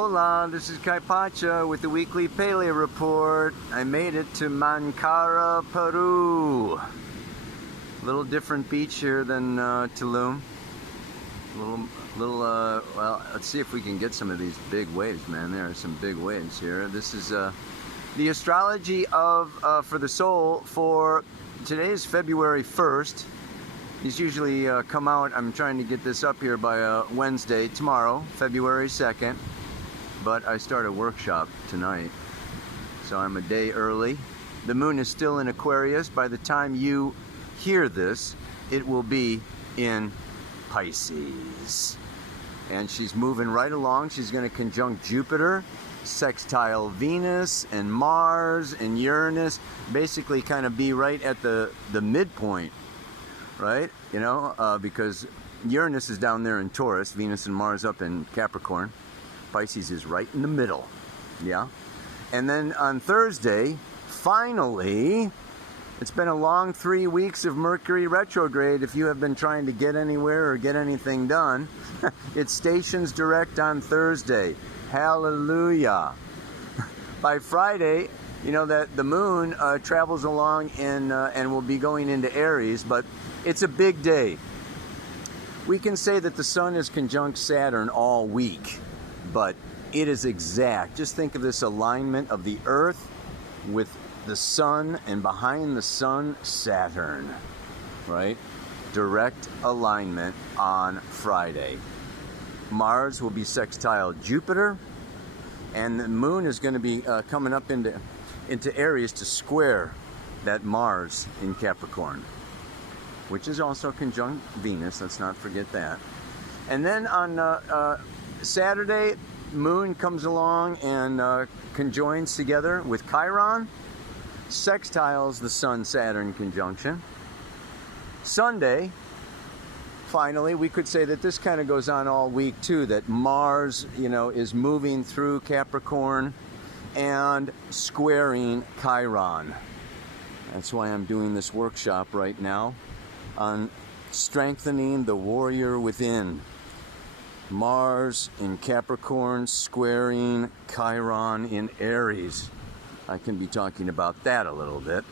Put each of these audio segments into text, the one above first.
Hola, this is Kai Pacha with the weekly Paleo report. I made it to Mancara, Peru. A little different beach here than Tulum. Well, let's see if we can get some of these big waves, man. There are some big waves here. This is the astrology of for the soul for today is February 1st. These usually come out, I'm trying to get this up here by Wednesday, tomorrow, February 2nd. But I start a workshop tonight, so I'm a day early. The moon is still in Aquarius. By the time you hear this, it will be in Pisces. And she's moving right along. She's going to conjunct Jupiter, sextile Venus, and Mars, and Uranus. Basically kind of be right at the midpoint, right? You know, because Uranus is down there in Taurus, Venus and Mars up in Capricorn. Pisces is right in the middle, yeah? And then on Thursday, finally, it's been a long 3 weeks of Mercury retrograde. If you have been trying to get anywhere or get anything done, it stations direct on Thursday. Hallelujah. By Friday, you know that the moon travels along and will be going into Aries, but it's a big day. We can say that the sun is conjunct Saturn all week, but it is exact. Just think of this alignment of the Earth with the sun, and behind the sun, Saturn, right? Direct alignment on Friday. Mars will be sextile Jupiter, and the moon is going to be coming up into Aries to square that Mars in Capricorn, which is also conjunct Venus. Let's not forget that. And then on Saturday, moon comes along and conjoins together with Chiron, sextiles the Sun-Saturn conjunction. Sunday, finally, we could say that this kind of goes on all week too, that Mars, you know, is moving through Capricorn and squaring Chiron. That's why I'm doing this workshop right now on strengthening the warrior within. Mars in Capricorn squaring Chiron in Aries. I can be talking about that a little bit.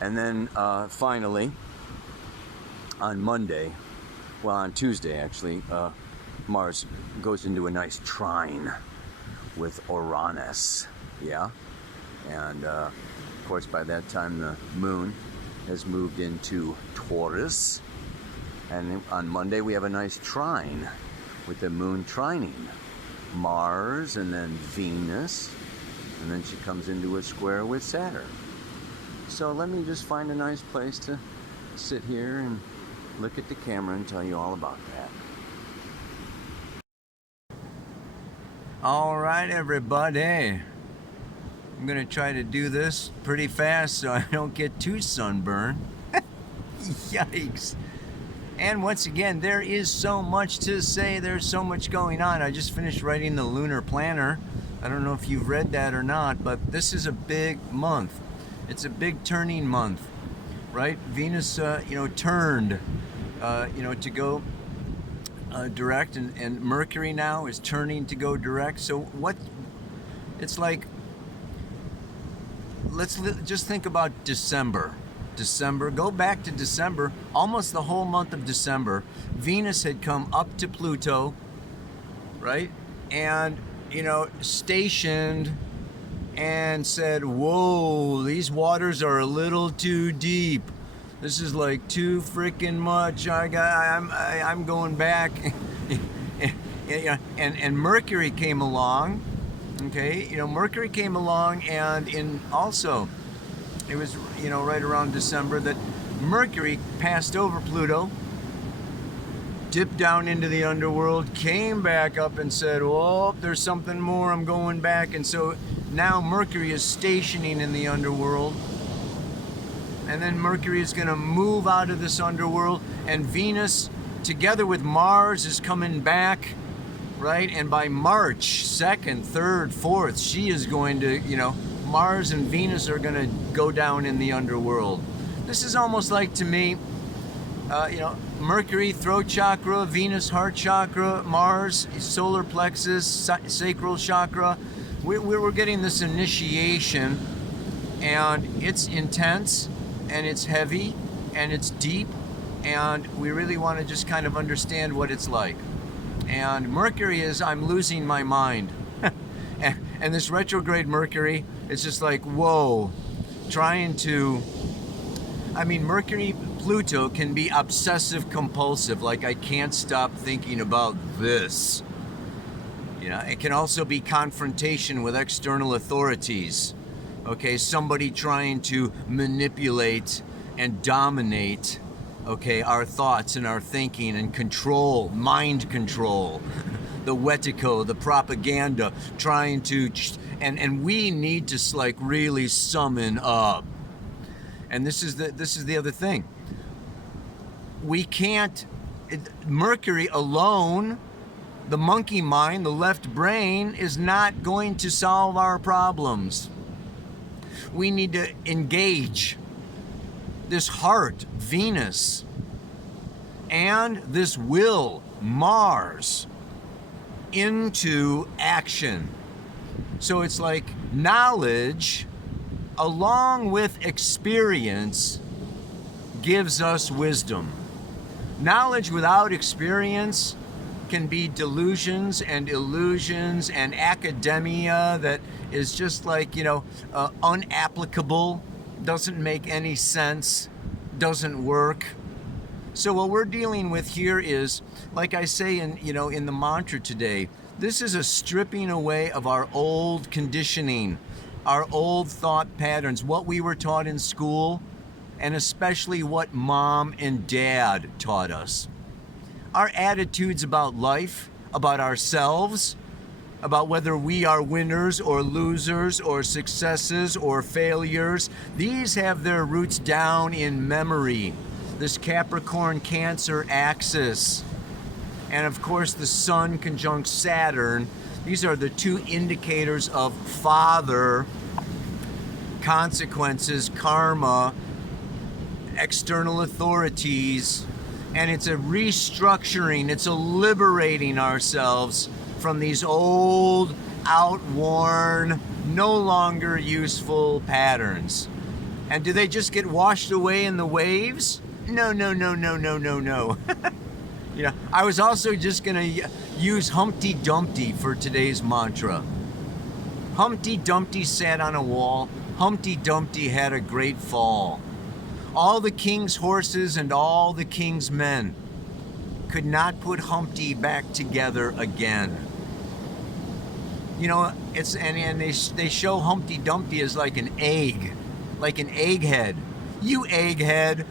And then finally, on Monday, well, on Tuesday actually, Mars goes into a nice trine with Uranus, yeah? And of course, by that time, the moon has moved into Taurus. And on Monday, we have a nice trine with the moon trining Mars and then Venus, and then she comes into a square with Saturn. So let me just find a nice place to sit here and look at the camera and tell you all about that. All right, everybody. I'm gonna try to do this pretty fast so I don't get too sunburned. Yikes. And once again, there is so much to say. There's so much going on. I just finished writing the lunar planner. I don't know if you've read that or not, but this is a big month. It's a big turning month, right? Venus, turned, to go direct, and Mercury now is turning to go direct. So what? It's like, just think about December. Go back to December, almost the whole month of December. Venus had come up to Pluto, right? And, stationed and said, whoa, these waters are a little too deep. This is like too freaking much. I'm going back. and Mercury came along, okay? Mercury came along, and also, it was, right around December that Mercury passed over Pluto, dipped down into the underworld, came back up and said, oh, there's something more, I'm going back. And so now Mercury is stationing in the underworld. And then Mercury is going to move out of this underworld. And Venus, together with Mars, is coming back, right? And by March 2nd, 3rd, 4th, she is going to, Mars and Venus are going to go down in the underworld. This is almost like, to me, Mercury, throat chakra, Venus, heart chakra, Mars, solar plexus, sacral chakra. We're getting this initiation, and it's intense, and it's heavy, and it's deep, and we really want to just kind of understand what it's like. And Mercury is, I'm losing my mind. and this retrograde Mercury, it's just like, whoa, Mercury, Pluto can be obsessive compulsive, like I can't stop thinking about this. It can also be confrontation with external authorities. Okay, somebody trying to manipulate and dominate, our thoughts and our thinking and control, mind control. The wetico, the propaganda, trying to, and we need to really summon up. And this is the other thing. We can't, Mercury alone, the monkey mind, the left brain, is not going to solve our problems. We need to engage this heart, Venus, and this will, Mars, into action. So it's like knowledge along with experience gives us wisdom. Knowledge without experience can be delusions and illusions and academia that is just unapplicable, doesn't make any sense, doesn't work. So what we're dealing with here is, like I say in the mantra today, this is a stripping away of our old conditioning, our old thought patterns, what we were taught in school, and especially what mom and dad taught us. Our attitudes about life, about ourselves, about whether we are winners or losers or successes or failures, these have their roots down in memory. This Capricorn Cancer axis. And of course the Sun conjunct Saturn. These are the two indicators of father, consequences, karma, external authorities. And it's a restructuring, it's a liberating ourselves from these old, outworn, no longer useful patterns. And do they just get washed away in the waves? No. I was also just going to use Humpty Dumpty for today's mantra. Humpty Dumpty sat on a wall. Humpty Dumpty had a great fall. All the king's horses and all the king's men could not put Humpty back together again. They show Humpty Dumpty as like an egghead. You egghead.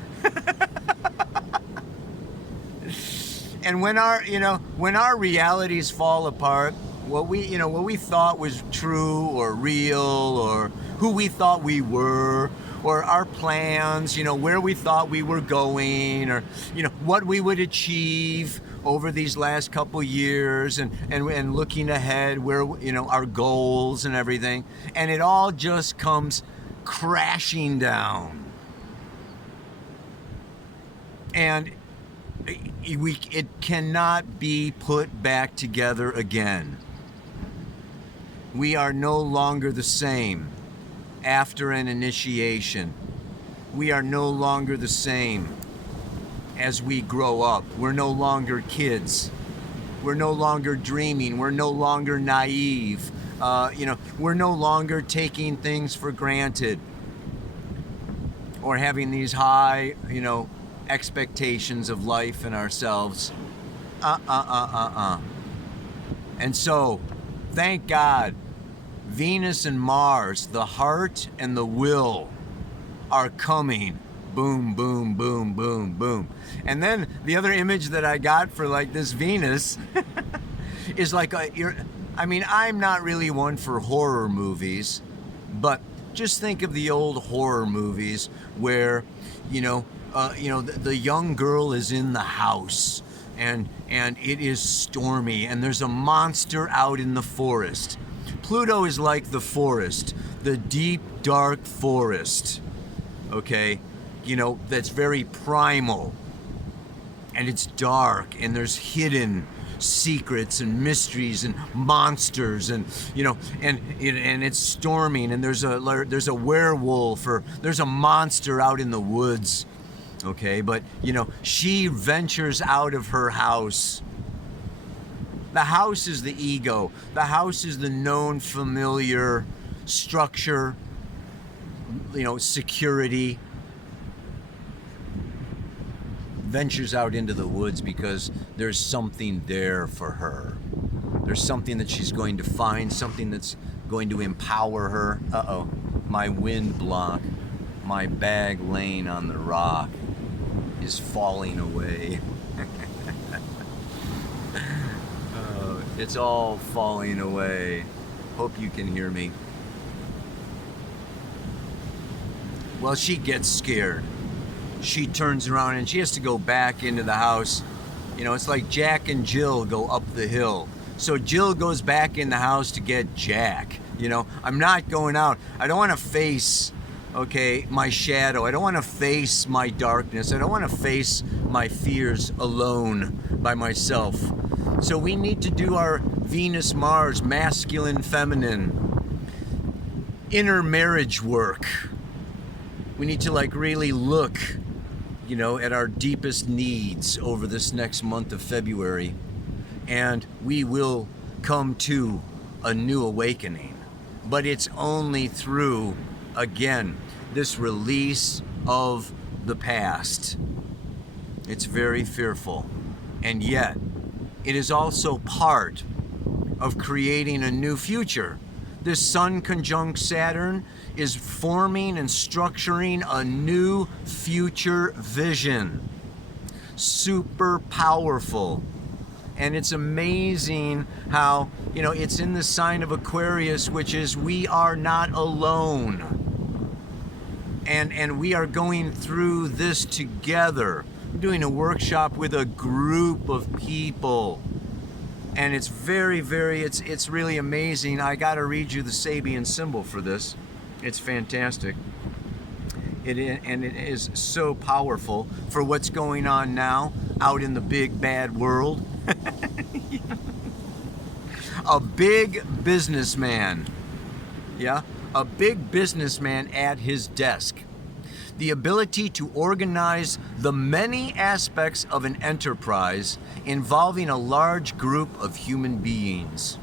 And when our realities fall apart, what we thought was true or real, or who we thought we were, or our plans, where we thought we were going, or what we would achieve over these last couple years, and looking ahead, where our goals and everything, and it all just comes crashing down. And it cannot be put back together again. We are no longer the same after an initiation. We are no longer the same as we grow up. We're no longer kids. We're no longer dreaming. We're no longer naive. We're no longer taking things for granted or having these high, expectations of life and ourselves. And so, thank God, Venus and Mars, the heart and the will, are coming. Boom, boom, boom, boom, boom. And then the other image that I got for this Venus is I'm not really one for horror movies, but just think of the old horror movies where, the young girl is in the house and it is stormy and there's a monster out in the forest. Pluto is like the forest, the deep, dark forest, okay? That's very primal. and it's dark, and there's hidden secrets and mysteries and monsters, and and it's storming, and there's a werewolf, or there's a monster out in the woods. Okay, but she ventures out of her house. The house is the ego. The house is the known familiar structure, security. Ventures out into the woods because there's something there for her. There's something that she's going to find, something that's going to empower her. Uh-oh, my wind block, my bag laying on the rock is falling away. It's all falling away. Hope you can hear me. Well, she gets scared. She turns around and she has to go back into the house. It's like Jack and Jill go up the hill. So Jill goes back in the house to get Jack. I'm not going out. I don't want to face, my shadow. I don't want to face my darkness. I don't want to face my fears alone by myself. So we need to do our Venus, Mars, masculine, feminine, inner marriage work. We need to really look, at our deepest needs over this next month of February, and we will come to a new awakening. But it's only through, again, this release of the past. It's very fearful, and yet it is also part of creating a new future. This Sun conjunct Saturn is forming and structuring a new future vision. Super powerful. And it's amazing how, it's in the sign of Aquarius, which is we are not alone. And we are going through this together. I'm doing a workshop with a group of people. And it's it's really amazing. I got to read you the Sabian symbol for this. It's fantastic. It is so powerful for what's going on now out in the big bad world. A big businessman. Yeah? A big businessman at his desk. The ability to organize the many aspects of an enterprise involving a large group of human beings.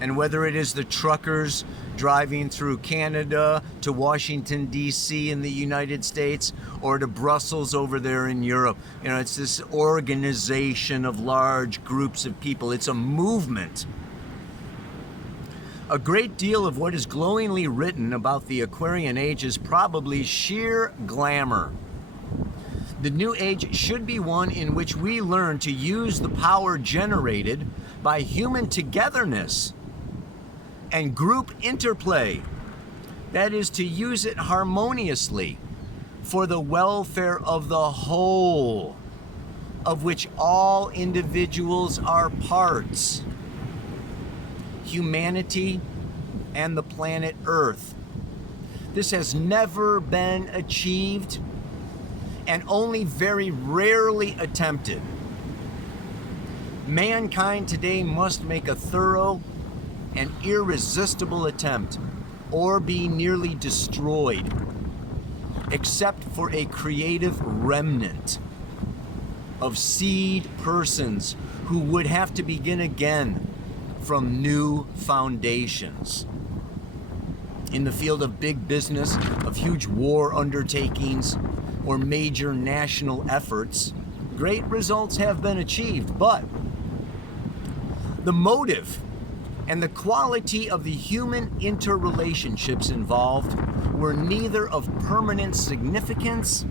And whether it is the truckers driving through Canada to Washington, D.C. in the United States, or to Brussels over there in Europe, it's this organization of large groups of people. It's a movement. A great deal of what is glowingly written about the Aquarian age is probably sheer glamour. The new age should be one in which we learn to use the power generated by human togetherness and group interplay. That is, to use it harmoniously for the welfare of the whole, of which all individuals are parts. Humanity and the planet Earth. This has never been achieved and only very rarely attempted. Mankind today must make a thorough and irresistible attempt, or be nearly destroyed, except for a creative remnant of seed persons who would have to begin again from new foundations. In the field of big business, of huge war undertakings, or major national efforts, great results have been achieved, but the motive and the quality of the human interrelationships involved were neither of permanent significance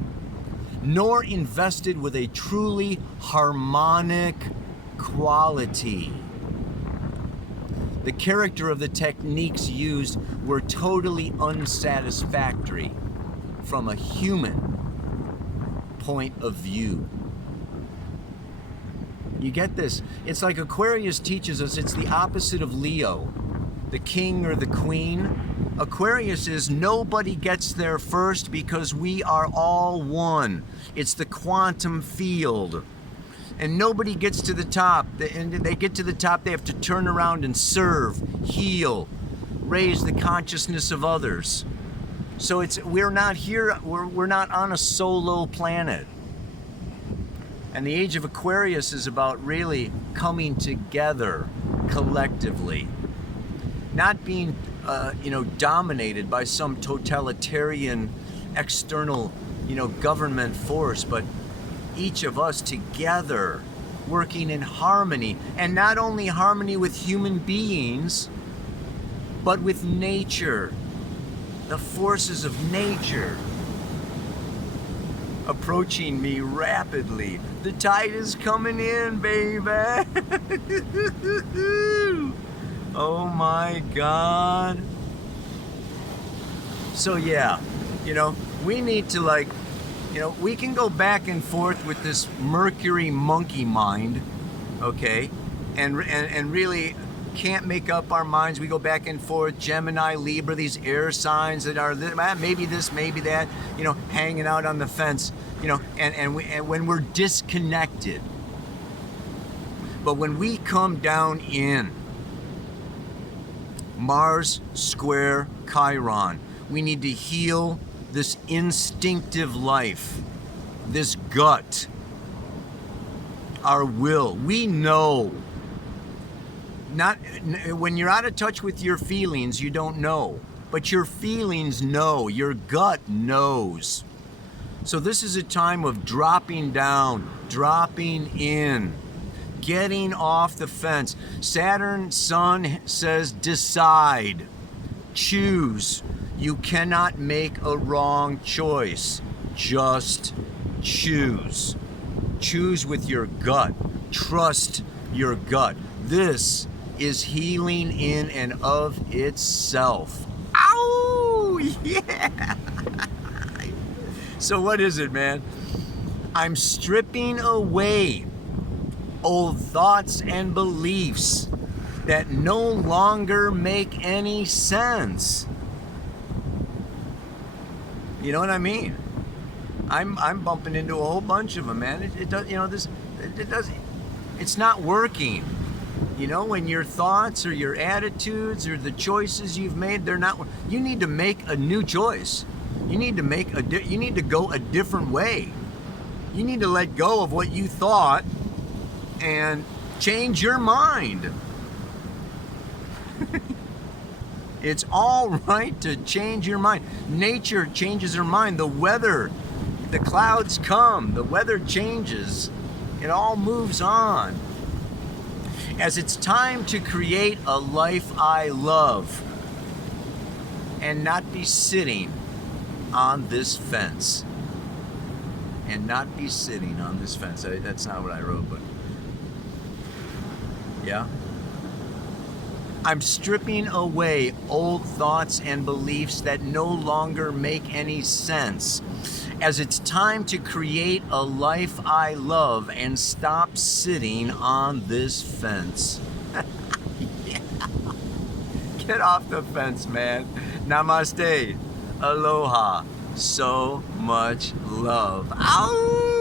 nor invested with a truly harmonic quality. The character of the techniques used were totally unsatisfactory from a human point of view. You get this? It's like Aquarius teaches us it's the opposite of Leo, the king or the queen. Aquarius is nobody gets there first because we are all one. It's the quantum field. And nobody gets to the top. And they get to the top, they have to turn around and serve, heal, raise the consciousness of others. So we're not here, we're not on a solo planet. And the age of Aquarius is about really coming together collectively. Not being dominated by some totalitarian external government force, but each of us together working in harmony, and not only harmony with human beings, but with nature, the forces of nature approaching me rapidly. The tide is coming in, baby. Oh my God. So yeah, we need to we can go back and forth with this Mercury monkey mind, okay, and really can't make up our minds. We go back and forth, Gemini, Libra, these air signs that are maybe this, maybe that, hanging out on the fence, and when we're disconnected. But when we come down in Mars square Chiron, we need to heal this instinctive life, this gut, our will. We know. When you're out of touch with your feelings, you don't know. But your feelings know. Your gut knows. So this is a time of dropping down, dropping in, getting off the fence. Saturn, Sun says decide, choose. You cannot make a wrong choice. Just choose. Choose with your gut. Trust your gut. This is healing in and of itself. Ow! Yeah! So what is it, man? I'm stripping away old thoughts and beliefs that no longer make any sense. You know what I mean? I'm bumping into a whole bunch of them, man. It does, it's not working. When your thoughts or your attitudes or the choices you've made, they're not. You need to make a new choice. You need to go a different way. You need to let go of what you thought and change your mind. It's all right to change your mind. Nature changes her mind. The weather, the clouds come, the weather changes. It all moves on. As it's time to create a life I love and not be sitting on this fence. And not be sitting on this fence. That's not what I wrote, but yeah. I'm stripping away old thoughts and beliefs that no longer make any sense, as it's time to create a life I love and stop sitting on this fence. Yeah. Get off the fence, man. Namaste. Aloha. So much love. Ow!